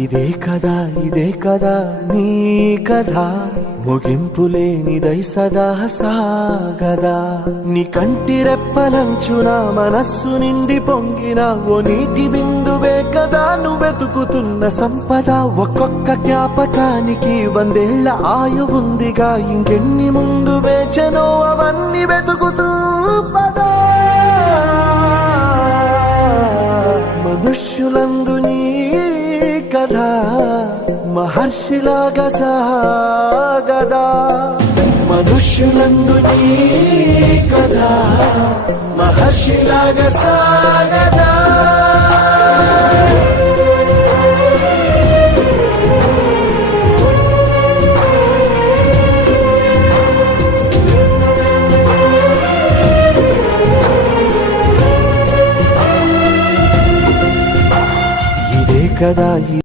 ఇదే కదా నీ కథ ముగింపులేనిదై సదా సాగదా నీ కంటి రెప్పలంచున మనస్సు నిండి పొంగిన ఓ నీటి బిందువే కదా నువ్వెతుకుతున్న సంపద ఒక్కొక్క జ్ఞాపకానికి 100 ఏళ్ల ఆయువుందిగా ఇంకెన్ని ముందు వేచనో అవన్నీ వెతుకుతూ పదా మనుష్యులందు నీ కథ మహర్షిలాగా సాగదా మనుష్యులందు నీ కథ మహర్షిలాగా సాగదా ఇదే కదా